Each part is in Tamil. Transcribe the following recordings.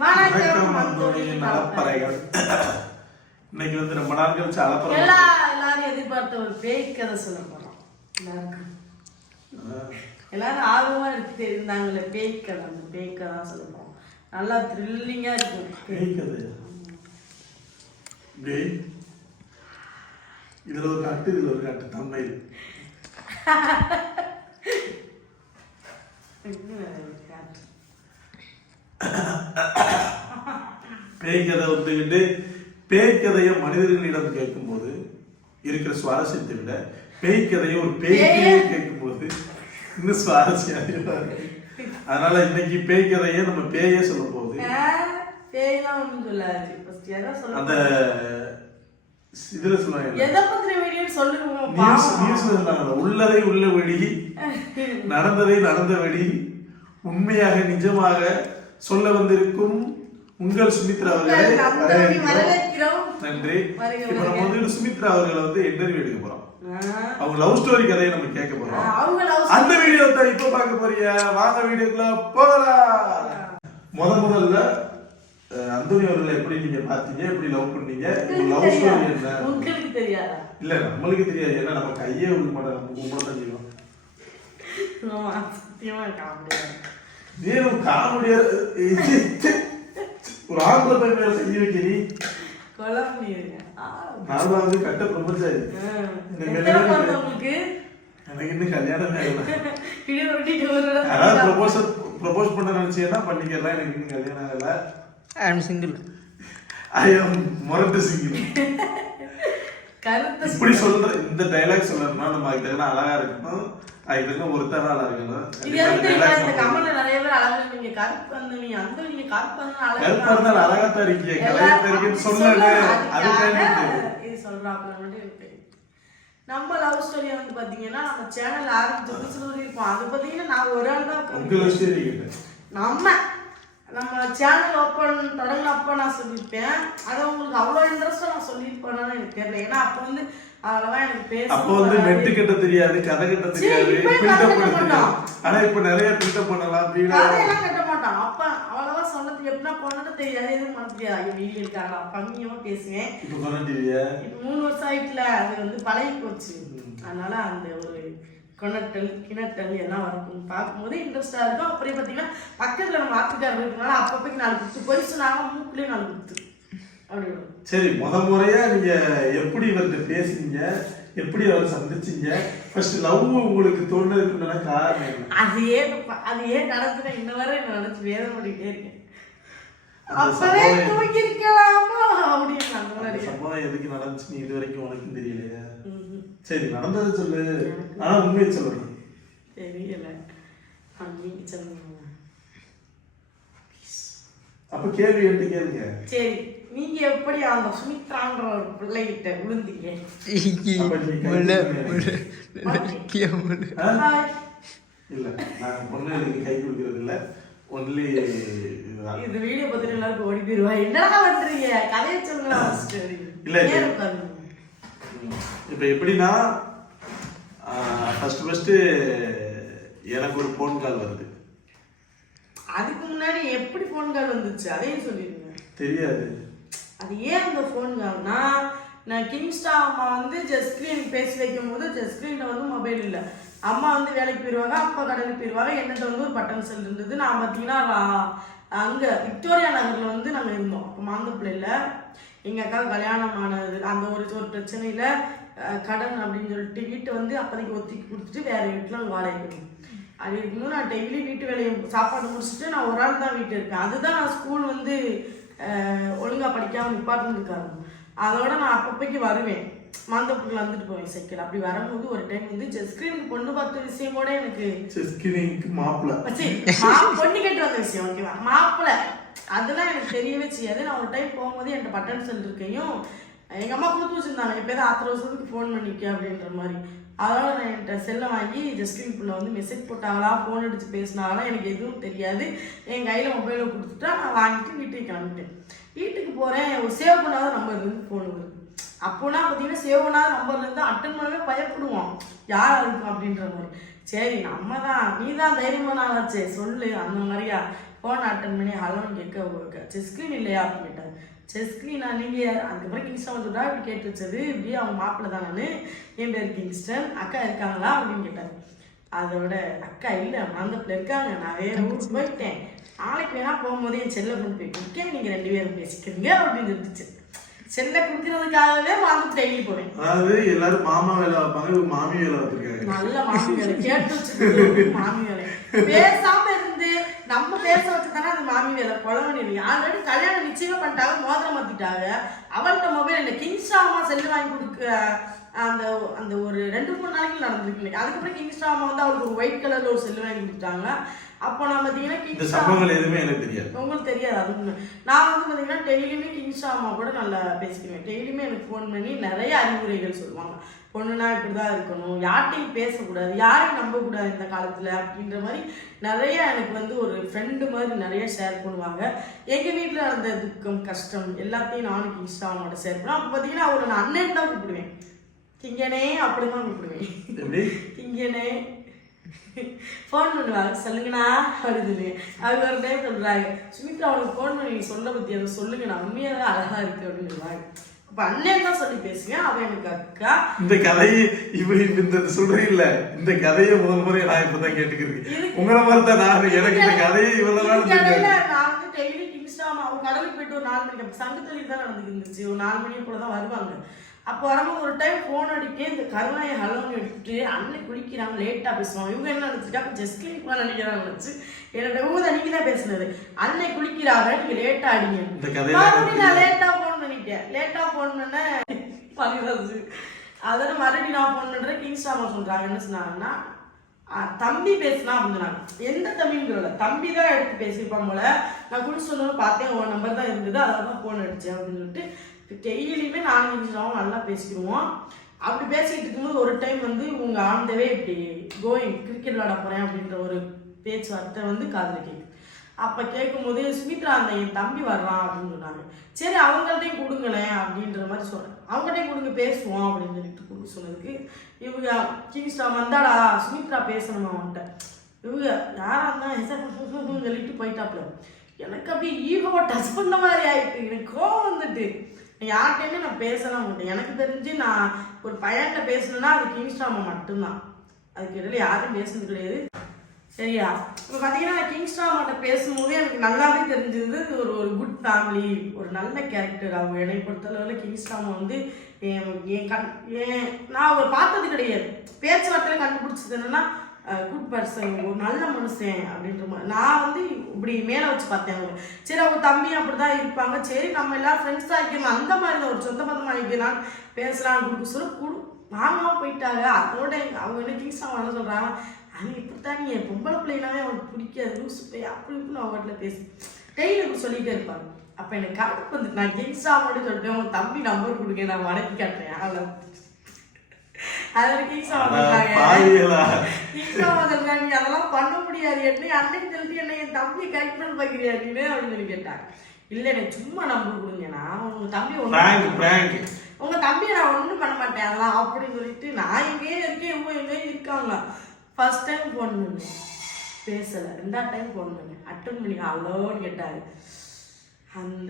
வணக்கம் அந்தோனியின் நலப்பறைகள். இன்னைக்கு வந்து ரொம்ப நாள் கழிச்சு எல்லாரும் எதிர்பார்த்த ஒரு பேய் கதை சொல்ல போறோம். எல்லாரும் ஆர்வமா எடுத்துட்டு இருந்தாங்களே பேய் கதை, அந்த பேய் கதை சொல்ல போறோம். நல்லா த்ரில்லிங்கா இருக்கும். பேய் கதை இதுல ஒரு கட்டு, இதுல ஒரு கட்டு தமிழ். பேய் கதை வந்துக்கிட்டு பேய் கதையை மனிதர்களிடம் கேட்கும் போது இருக்கிற சுவாரஸ்யத்தை விட பேய் கதையை ஒரு பேய்கிட்டே கேட்கும் போது இன்னும் சுவாரஸ்யம் அதிகமா இருக்கு. அதனால இன்னைக்கு பேய் கதையை நம்ம பேயே சொல்ல போகுது. அந்த இதுல சொல்லுவாங்க, உள்ளதை உள்ளபடி நடந்ததை நடந்தபடி உண்மையாக நிஜமாக சொல்ல வந்திருக்கும் உங்கள் சுமித்ரா அவர்களை நன்றி. இப்ப நம்ம வந்து சுமித்ரா அவர்களை வந்து இன்டர்வியூ எடுக்க போறோம். அவங்க லவ் ஸ்டோரி கதையை நம்ம கேட்க போறோம். அந்த வீடியோ தான் இப்ப பார்க்க போறீங்க. வாங்க வீடியோக்குள்ள போகலாம். முதல்ல அந்தோனி அவர்களை எப்படி நீங்க பாத்தீங்க, எப்படி லவ் பண்ணீங்க, லவ் ஸ்டோரி என்ன? உங்களுக்கு தெரியாதா? இல்ல நம்மளுக்கு தெரியாது, ஏன்னா நம்ம கையே விட மாட்டோம், நம்ம கும்பிட தான் செய்வோம். நீரும் காமெடியா ஒரு ஆம்பளை பையன் மேல செய்ய வைக்க நீ நான் வந்து கட்ட பிரம்மச்சாரி. எனக்கு இன்னும் கல்யாணம் ப்ரொபோஸ் பண்ண நினைச்சேன்னா பண்ணிக்கலாம். எனக்கு இன்னும் கல்யாணம் ஆகல. ஐ அம் சிங்கிள். ஐ அம் மொரட்டு சிங்கிள். இப்படி சொல்ற இந்த டைலாக் சொல்லணும்னா நம்ம அதுக்கு தகுந்த அழகா இருக்கணும், அதுக்கு தகுந்த ஒருத்தர அழகா இருக்கணும். அழகாத்தான் இருக்கீங்க, கலையத்தான் இருக்குன்னு சொன்னது நம்ம லவ் ஸ்டோரி வந்து பாத்தீங்கன்னா நம்ம சேனல் ஆரம்பிச்சு புதுசுல இருப்போம். அது பாத்தீங்கன்னா நான் ஒரு ஆள் தான் நம்ம சேனல் ஓப்பன் தொடங்கினப்போ நான் சொல்லியிருப்பேன். அதை உங்களுக்கு அவ்வளோ இன்ட்ரெஸ்டாக நான் சொல்லியிருப்பேன்னு எனக்கு தெரியல. ஏன்னா அப்போ வந்து அவ்வளவா எனக்கு பேச அப்போ வந்து மெட்டு கட்ட தெரியாது, கதை கட்ட தெரியாது, ஆனா இப்ப நிறைய பில்டப் பண்ணலாம். கதையெல்லாம் கட்ட மாட்டோம். அப்ப அவ்வளவா சொன்னது எப்படின்னா கொண்டாட தெரியாது, எதுவும் பண்ண தெரியாது. வீடியோ இருக்காங்க கம்மியமா பேசுவேன். இப்ப கொண்டாடுவியா? இப்ப 3 வருஷம் ஆயிட்டுல, அது வந்து பழகி போச்சு. அதனால அந்த ஒரு கொணட்டல் கிணட்டல் எல்லாம் இருக்கும் பார்க்கும்போது இன்ட்ரெஸ்டா இருக்கும். அப்படியே பார்த்தீங்கன்னா பக்கத்துல நம்ம ஆத்துக்காரர் இருக்கனால அப்பப்போக்கு 4 குத்து போயிடுச்சு, நாங்கள் மூக்குலேயே 4 குத்து அப்படி. சரி, முறையா நீங்க எப்படி இவர்கிட்ட பேசுனீங்க, எப்படி அவரை சந்திச்சீங்க, ஃபர்ஸ்ட் லவ் உங்களுக்கு தோணுதுன்னு காரணம்? அது ஏன் நடந்துனா இன்ன வரை நினைச்சு வேதனை பண்ணிக்கிட்டே இருக்கேன். அப்பவே தூக்கி இருக்கலாமா அப்படின்னு அந்த மாதிரி சம்பவம் எதுக்கு நடந்துச்சுன்னு இது வரைக்கும் உனக்கும் தெரியலையா? சரி, நடந்தது சொல்லு, ஆனா உண்மையை சொல்லணும். தெரியல. அப்ப கேள்வி எடுத்து கேளுங்க. சரி, நீங்க எப்படி அந்த சுமித்ரான்ற ஒரு பிள்ளைகிட்ட விழுந்தீங்க? இல்ல, நான் பொண்ணு கை கொடுக்கறது இல்ல. ஒன்லி இந்த வீடியோ பத்தி எல்லாருக்கும் ஓடி போயிருவா. என்னடா பண்றீங்க, கதையை சொல்லுங்க. இல்ல இப்ப எப்படின்னா, ஃபர்ஸ்ட் எனக்கு ஒரு போன் கால் வருது. அதுக்கு முன்னாடி எப்படி போன் கால் வந்துச்சு அதையும் சொல்லிருங்க. தெரியாது. அது ஏன் அந்த போன் கால்னா, நான் கிங்ஸ்டா அம்மா வந்து ஜஸ்கிரீன் பேசி வைக்கும் போது ஜஸ்கிரீன்ல வந்து மொபைல் இல்லை. அம்மா வந்து வேலைக்கு போயிடுவாங்க, அப்பா கடைக்கு போயிடுவாங்க. என்னட்ட வந்து ஒரு பட்டன் செல் இருந்தது. நான் பார்த்தீங்கன்னா அங்க விக்டோரியா நகர்ல வந்து நாங்க இருந்தோம். அப்போ மாந்தப்பிள்ளையில எங்க அக்கா கல்யாணம் ஆனது அந்த ஒரு பிரச்சனையில கடன் அப்படின்னு சொல்லிட்டு வீட்டை வந்து அப்போதைக்கு ஒத்திக்கி கொடுத்துட்டு வேற வீட்டுல வாடகை போயிடும். அது இருக்கும்போது நான் டெய்லி வீட்டு வேலையை சாப்பாடு முடிச்சுட்டு நான் ஒரு ஆள் தான் வீட்டு இருக்கேன். அதுதான் நான் ஸ்கூல் வந்து ஒழுங்கா படிக்காம நிப்பாட்டுன்னு இருக்காரு. அதோட நான் அப்பப்போக்கு வருவேன், மாந்தப்பூர்ல வந்துட்டு போவேன் சைக்கிள். அப்படி வரும்போது ஒரு டைம் வந்து ஜஸ்கிரீனுக்கு பொண்ணு பார்த்த விஷயம் கூட எனக்கு பொண்ணு கேட்டு வந்த விஷயம் ஓகேவா, மாப்பிள்ளை அதெல்லாம் எனக்கு தெரியவே செய்யாது. நான் ஒரு டைம் போகும்போது என்கிட்ட பட்டன் செல் இருக்கையும் எங்க அம்மா கொடுத்து வச்சிருந்தாங்க, எப்போதான் ஆத்திர வருஷத்துக்கு ஃபோன் பண்ணிக்க அப்படின்ற மாதிரி. அதனால நான் என்கிட்ட செல்லை வாங்கி ஜஸ்கிரீன் வந்து மெசேஜ் போட்டாங்களா, ஃபோன் அடிச்சு பேசினாங்களா எனக்கு எதுவும் தெரியாது. என் கையில மொபைலை கொடுத்துட்டா நான் வாங்கிட்டு வீட்டுக்கு கிளம்பிட்டேன். வீட்டுக்கு போறேன், ஒரு சேவ் பண்ணாத நம்பர் இருந்து ஃபோன் வருது. அப்போனா பார்த்தீங்கன்னா சேவ் பண்ணாத நம்பர்ல இருந்து அட்டன் பண்ணவே பயப்படுவோம், யார் இருக்கும் அப்படின்ற மாதிரி. சரி நம்ம தான், நீ தான் தைரியமான ஆளாச்சே சொல்லு அந்த மாதிரியா ஃபோன் அட்டன் பண்ணி ஹலோன்னு கேட்க செஸ் ஸ்க்ரீன் இல்லையா அப்படின்னு கேட்டார். செஸ் ஸ்க்ரீனா நீங்கள்? அதுக்கப்புறம் கிங்ஸ்டன் வந்துட்டா இப்படி கேட்டு வச்சது. இப்படி அவங்க மாப்பிள்ளை தான் நான், என் பேர் கிங்ஸ்டன், அக்கா இருக்காங்களா அப்படின்னு கேட்டார். அதோட அக்கா இல்லை மாந்தப்பில் இருக்காங்க, நான் வேறு ஊருக்கு போயிட்டேன், நாளைக்கு வேணா போகும்போது என் செல்லை கொண்டு போய் கொடுக்க நீங்கள் 2 பேரும் பேசிக்கிறீங்க அப்படின்னு இருந்துச்சு. செல்லை கொடுக்கறதுக்காகவே மாந்து டெய்லி போவேன். அதாவது எல்லாரும் மாமா வேலை வைப்பாங்க, மாமி வேலை வைத்திருக்காங்க. நல்ல மாமி வேலை கேட்டு வச்சுருக்கு. மாமி வேலை பேசாம இருந்து நம்ம பேச வச்சுதானே அது மாமி வேலை. குழந்தை இல்லையா, ஆல்ரெடி கல்யாணம் நிச்சயமா பண்ணிட்டாங்க, மோதிரம் மாத்திட்டாங்க. அவள்கிட்ட மொபைல் இல்லை, கிங்ஸ்டா அம்மா செல்லு வாங்கி கொடுக்க அந்த அந்த ஒரு 2-3 நாளைக்கு நடந்திருக்கு. அதுக்கப்புறம் கிங்ஸ்டா அம்மா வந்து அவளுக்கு ஒரு ஒயிட் கலர்ல ஒரு செல்லு வாங்கி கொடுத்தாங்க. அப்போ நான் பார்த்தீங்கன்னா கிங்ஸ்டா எதுவுமே எனக்கு தெரியாது, உங்களுக்கு தெரியாது. அது ஒன்று. நான் வந்து பார்த்தீங்கன்னா டெய்லியுமே கிங்ஸ்டா அம்மா கூட நல்லா பேசிக்குவேன். டெய்லியுமே எனக்கு ஃபோன் பண்ணி நிறைய அறிவுரைகள் சொல்லுவாங்க. பொண்ணுனா இப்படிதான் இருக்கணும், யார்ட்டையும் பேசக்கூடாது, யாரையும் நம்பக்கூடாது இந்த காலத்துல அப்படின்ற மாதிரி நிறைய எனக்கு வந்து ஒரு ஃப்ரெண்டு மாதிரி நிறைய ஷேர் பண்ணுவாங்க. எங்க வீட்டில் நடந்த துக்கம் கஷ்டம் எல்லாத்தையும் நானும் கிங்ஸ்டா அம்மாவோட ஷேர் பண்ணுவேன். அப்போ பார்த்தீங்கன்னா அவரை நான் அண்ணன் தான் கூப்பிடுவேன், திங்கனே அப்படிதான் கூப்பிடுவேன். திங்கனே ஃபோன் பண்ணுவாங்க, சொல்லுங்கண்ணா அப்படின்னு. அவங்க ஒரு டைம் சொல்றாங்க, சுமித்ரா அவனுக்கு ஃபோன் பண்ணி சொல்ல பத்தி அதை சொல்லுங்கண்ணா, உண்மையாவே அழகா இருக்கு அப்படின்னு சொல்லுவாங்க. அப்ப அண்ணன் தான் சொல்லி பேசுவேன், அவன் எனக்கு அக்கா. இந்த கதையை இந்த சொல்றீங்க இல்ல, இந்த கதையை முதல் முறை நான் இப்பதான் கேட்டுக்கிறேன். உங்களை மாதிரி தான் நான், எனக்கு இந்த கதையை இவ்வளவு நாள் நான் வந்து டெய்லி கிங்ஸ்டா அவங்க கடலுக்கு போயிட்டு ஒரு 4 மணிக்கு சங்க தொழில் தான் நடந்துட்டு இருந்துச்சு. ஒரு 4 மணி போல தான் வருவாங்க. அப்போ வரும்போது ஒரு டைம் ஃபோன் அடிக்க இந்த கருணாயை ஹலோன்னு எடுத்துட்டு அண்ணன் குளிக்கிறாங்க, லேட்டாக பேசுவாங்க. இவங்க என்ன நினச்சிருக்காங்க, ஜஸ்ட் கிளிக் நினைக்கிறாங்க நினச்சி என்னோட ஊத அன்னைக்கு தான் பேசுனது. அண்ணன் குளிக்கிறாங்க, நீங்கள் லேட்டாக அடிங்க. மறுபடியும் நான் லேட்டாக ஃபோன் பண்ணிட்டேன். லேட்டாக ஃபோன் பண்ணேன் பரிதாச்சு. அதோட மறுபடியும் நான் ஃபோன் பண்ணுறேன். கிங்ஸ்டாமா சொல்கிறாங்க, என்ன சொன்னாங்கன்னா தம்பி பேசுனா அப்படின்னு சொன்னாங்க. எந்த தம்பின்னு சொல்லல, தம்பி தான் எடுத்து பேசியிருப்பான் போல. நான் குளிச்சு சொன்னோன்னு பார்த்தேன், உன் நம்பர் தான் இருந்தது, அதான் தான் ஃபோன் அடித்தேன் அப்படின்னு சொல்லிட்டு டெய்லியுமே நானும் கிங்ஸ்டாவும் நல்லா பேசிக்கிடுவோம். அப்படி பேசிக்கிட்டு இருக்கும்போது ஒரு டைம் வந்து இவங்க ஆண்டவே இப்படி கோயிங் கிரிக்கெட் விளையாட போகிறேன் அப்படின்ற ஒரு பேச்சுவார்த்தை வந்து காதில் கேட்குது. அப்போ கேட்கும்போது சுமித்ரா அந்த என் தம்பி வர்றான் அப்படின்னு சொன்னாங்க. சரி அவங்கள்ட்டையும் கொடுங்களேன் அப்படின்ற மாதிரி சொல்கிறேன். அவங்கள்ட்டையும் கொடுங்க பேசுவோம் அப்படின்னு சொல்லிட்டு கொடுக்க சொன்னதுக்கு இவங்க கிங்ஸ்டா வந்தாடா சுமித்ரா பேசணுமா அவன்கிட்ட. இவங்க யாராக இருந்தால் சொல்லிட்டு போயிட்டாப்புல. எனக்கு அப்படியே ஈகோவை டச் பண்ண மாதிரி ஆயிட்டு, எனக்கு கோவம் வந்துட்டு. யார்கிட்டையுமே நான் பேசலாம் மாட்டேன். எனக்கு தெரிஞ்சு நான் ஒரு பையன்கிட்ட பேசணுன்னா அது கிங்ஸ்டாமா மட்டும்தான், அதுக்கு இடையில யாரும் பேசுனது கிடையாது. சரியா? இப்போ பார்த்தீங்கன்னா நான் கிங்ஸ்டாமாட்ட பேசும்போது எனக்கு நல்லாவே தெரிஞ்சது ஒரு ஒரு குட் ஃபேமிலி, ஒரு நல்ல கேரக்டர். அவங்க என்னை பொறுத்தளவில் கிங்ஸ்டாமா வந்து நான் ஒரு பார்த்தது கிடையாது. பேச்சுவார்த்தையில கண்டுபிடிச்சது என்னன்னா குட் பர்சன், ஒரு நல்ல மனுஷன் அப்படின்ற மாதிரி. நான் வந்து இப்படி மேலே வச்சு பார்த்தேன் அவங்க. சரி அவங்க தம்பி அப்படிதான் இருப்பாங்க, சரி நம்ம எல்லாரும் ஃப்ரெண்ட்ஸாக இருக்கணும் அந்த மாதிரி தான், ஒரு சொந்த பந்தமாக ஆகிக்கலாம் பேசலாம் கொடுக்க சொல்ல வாங்காமல் போயிட்டாங்க. அதோட அவங்க என்ன கிங்ஸ்டாமா என்ன சொல்கிறாங்க, அவன் இப்படித்தான் நீ பொம்பளை பிள்ளைனாவே அவனுக்கு பிடிக்காது லூஸ் போய் அப்படி இப்படின்னு அவங்க வீட்டில் பேசி டெய்லி இப்படி சொல்லிகிட்டே இருப்பாங்க. அப்போ எனக்கு கடுப்பு வந்துட்டு நான் கிங்ஸ்டாமான்னு சொல்லிட்டு அவங்க தம்பி நம்பர் கொடுங்க, நான் மடக்கி காட்டுறேன். அதில் அதெல்லாம் பண்ண முடியாது, என்ன அன்னைக்கு சொல்லிட்டு என்ன என் தம்பியை கரெக்ட் பண்ண பாக்குறியா நீனு அப்படின்னு சொல்லி கேட்டாங்க. இல்ல எனக்கு சும்மா நம்பர் கொடுங்கன்னா உங்க தம்பி உங்க தம்பியை நான் ஒண்ணும் பண்ண மாட்டேன் அதெல்லாம் அப்படின்னு சொல்லிட்டு நான் எங்கேயே இருக்கேன், இவங்க எங்கேயும் இருக்காங்க. ஃபர்ஸ்ட் டைம் ஃபோன் பண்ணேன் பேசல, 2வது டைம் ஃபோன் பண்ணேன் அட்டன் பண்ணி ஹலோன்னு கேட்டாரு.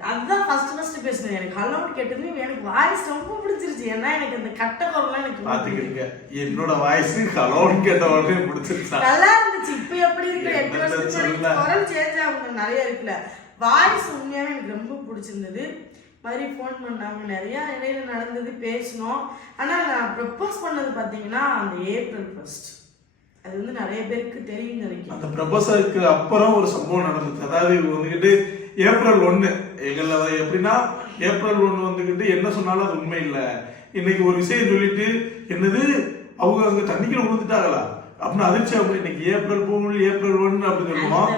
அதுதான் ஃபர்ஸ்ட் பேசுனேன். எனக்கு ஹலோன்னு கேட்டது எனக்கு வாய்ஸ் ரொம்ப பிடிச்சிருச்சு. ஏன்னா எனக்கு அந்த கட்ட குரல்லாம் எனக்கு பாத்துக்கிங்க, என்னோட வாய்ஸ் ஹலோன்னு கேட்ட உடனே பிடிச்சிருச்சு, நல்லா இருந்துச்சு. இப்போ எப்படி இருக்கு 8 வருஷத்துக்கு குரல் சேஞ்ச் ஆகும் நிறைய இருக்குல்ல, வாய்ஸ் உண்மையாவே எனக்கு ரொம்ப பிடிச்சிருந்தது. மாதிரி ஃபோன் பண்ணாங்க, நிறைய இடையில நடந்தது பேசணும். ஆனால் நான் ப்ரப்போஸ் பண்ணது பார்த்தீங்கன்னா அந்த April 1 அது வந்து நிறைய பேருக்கு தெரியும் நினைக்கிறேன். அந்த ப்ரப்போசலுக்கு அப்புறம் ஒரு சம்பவம் நடந்துச்சு. அதாவது வந்துகிட்டு April 1 எங்களை எப்படின்னா April 1 வந்துகிட்டு என்ன சொன்னாலும் அது உண்மை இல்லை. இன்னைக்கு ஒரு விஷயம் சொல்லிட்டு என்னது அவங்க அங்க தண்ணிக்குள்ள விழுந்துட்டாங்களா அப்படின்னு அதிர்ச்சி. அப்படி இன்னைக்கு April 1 அப்படின்னு சொல்லுவோம்.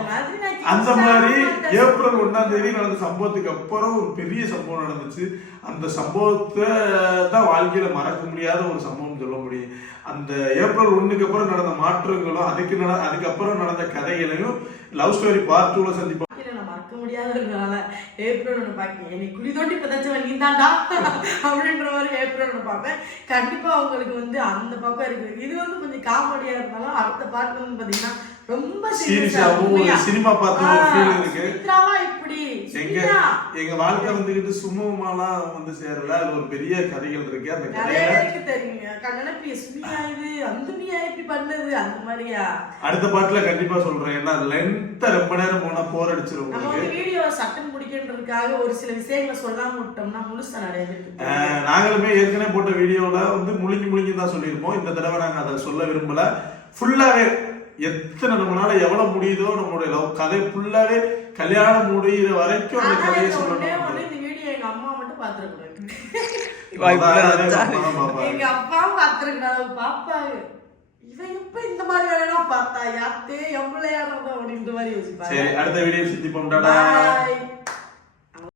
அந்த மாதிரி April 1ஆம் தேதி நடந்த சம்பவத்துக்கு அப்புறம் ஒரு பெரிய சம்பவம் நடந்துச்சு. அந்த சம்பவத்தை தான் வாழ்க்கையில மறக்க முடியாத ஒரு சம்பவம் சொல்ல முடியும். அந்த April 1க்கு அப்புறம் நடந்த மாற்றங்களும் அதுக்கப்புறம் நடந்த கதைகளையும் லவ் ஸ்டோரி பார்ட் 2ல சந்திப்போம். மறக்க முடியாததுனால April 1 பார்க்க என்னை குழி தோண்டி பதாச்சும் நீ தாண்டா அப்படின்ற மாதிரி April 1 பார்ப்பேன். கண்டிப்பா அவங்களுக்கு வந்து அந்த பக்கம் இருக்கு. இது வந்து கொஞ்சம் காமெடியா இருந்தாலும் அடுத்த பார்ட் வந்து பாத்தீங்கன்னா ரொம்ப சீரியஸாவும் ஒரு சினிமா பார்த்த ஒரு ஃபீல் இருக்கு. சுமித்ராவா இப்படி எங்க வாழ்க்கை வந்துகிட்டு சுமூகமாலாம் வந்து சேரல. அது ஒரு பெரிய கதைகள் இருக்கு. அந்த நிறைய கதையில பேருக்கு தெரியுங்க. கண்ணனப்பி சுமியா இது அந்த மியா இப்படி பண்ணது அந்த மாதிரியா. அடுத்த பாட்டுல கண்டிப்பா சொல்றேன். ஏன்னா லென்த்தா ரொம்ப நேரம் போனா போர் அடிச்சிரும். நம்ம வந்து வீடியோ சட்டன் முடிக்கின்றதுக்காக ஒரு சில விஷயங்களை சொல்லாம விட்டோம்னா முழுசா நிறைய பேருக்கு. நாங்களுமே ஏற்கனவே போட்ட வீடியோல வந்து முழுங்கி தான் சொல்லியிருப்போம். இந்த தடவை நாங்க அதை சொல்ல விரும்பல. ஃபுல்லாவே எத்தனை நம்மளால எவ்வளவு முடியுதோ நம்மளுடைய லவ் கதை ஃபுல்லாவே கல்யாணம் முடிகிற வரைக்கும் அந்த கதையை சொல்லணும். இந்த வீடியோ எங்க அம்மா மட்டும் பாத்துருக்கூடாது. எங்க அப்பாவும் பாத்துருக்கூடாது. பாப்பாங்க இவன் எப்ப இந்த மாதிரி வேலைலாம் பார்த்தா யாத்தே எவ்வளவு அப்படின்ற மாதிரி யோசிப்பாங்க. சரி, அடுத்த வீடியோ சந்திப்போம். டாடா.